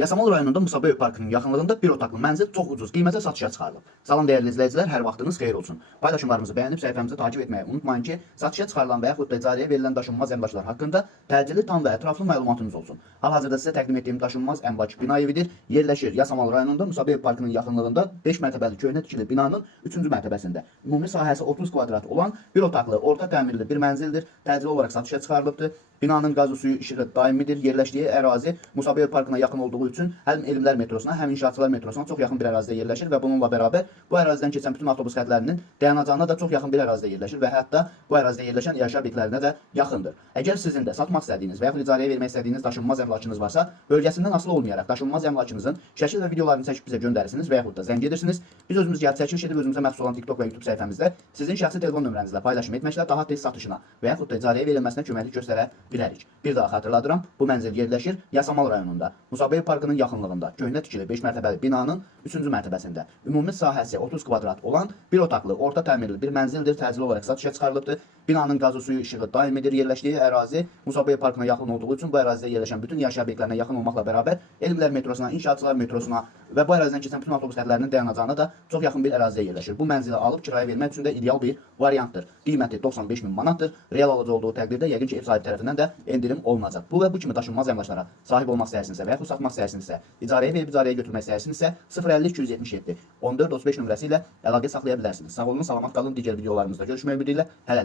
Yasamal rayonunda Musa Böyük Parkının yaxınlığında bir otaqlı mənzil çox ucuz qiymətə satışa çıxarılıb. Salam dəyərli izləyicilər, hər vaxtınız xeyir olsun. Paylaşımlarımızı bəyənib səhifəmizi takip etməyi unutmayın ki, satışa çıxarılan və yaxud da icarəyə verilən daşınmaz əmlaklar haqqında təcili, tam və ətraflı məlumatınız olsun. Hal-hazırda sizə təqdim etdiyim daşınmaz əmlak bina evidir. Yerləşir Yasamal rayonunda Musa Böyük Parkının yaxınlığında 5 mərtəbəli köhnə tikili binanın 3-cü mərtəbəsində. Ümumi sahəsi 30 kvadrat olan bir otaqlı, orta təmirli bir mənzildir. Təcili olaraq satışa çıxarılıbdır. Binanın qazı suyu işığı daimidir. Yerləşdiyi ərazi Musa Böyük Parkına yaxın olduğu üçün həm Elmlər metrosuna, həm İnşaatçılar metrosuna çox yaxın bir ərazidə yerləşir və bununla bərabər bu ərazidən keçən bütün avtobus xətlərinin dayanacağına da çox yaxın bir ərazidə yerləşir və hətta bu ərazidə yerləşən yaşayış obyektlərinə də yaxındır. Əgər sizin də satmaq istədiyiniz və yaxud icarəyə vermək istədiyiniz daşınmaz əmlakınız varsa, bölgəsindən asılı olmayaraq daşınmaz əmlakınızın şəkil və videolarını çəkib bizə göndərirsiniz və yaxud da zəng edirsiniz. Biz özümüz gəlib çəkiliş edib özümüzə məxsus olan TikTok və YouTube səhifəmizdə sizin şəxsi telefon nömrənizlə paylaşım etməklə daha tez satışına və yaxud da icarəyə verilməsinə köməklik göstərə bilərik. Bir daha xatırladıram, bu mənzil yerləşir Yasamal rayonunda, Musa Böyük Parkının yaxınlığında, köhnə tikili 5 mərtəbəli binanın 3-cü mərtəbəsində. Ümumi sahəsi 30 kvadrat olan bir otaqlı, orta təmirli bir mənzildir, təcili olaraq satışa çıxarılıbdır. Binanın qazı suyu işığı daimidir. Yerləşdiyi ərazi Musa Böyük Parkına yaxın olduğu üçün bu ərazidə yerləşən bütün yaşayış obyektlərinə yaxın olmaqla bərabər Elmlər metrosuna, İnşaatçılar metrosuna və bu ərazidən keçən bütün avtobus xətlərinin dayanacağına da çox yaxın bir ərazidə yerləşir. Bu mənzili alıb kirayə vermək üçün də ideal bir variantdır. Qiyməti 95 min manatdır. Real alıcı olduğu təqdirdə yəqin ki, ev sahibi tərəfindən də endirim olunacaq. Bu və bu kimi daşınmaz əmlaklara sahib olmaq istəyirsinizsə və yaxud satmaq istəyirsinizsə, icarəyə verib icarəyə götürmək istəyirsinizsə 050 277 14 35 nömrəsi ilə əlaqə saxlaya bilərsiniz. Sağ olun, salamat qalın. Digər videolarımızda görüşmək ümidi ilə hələlik.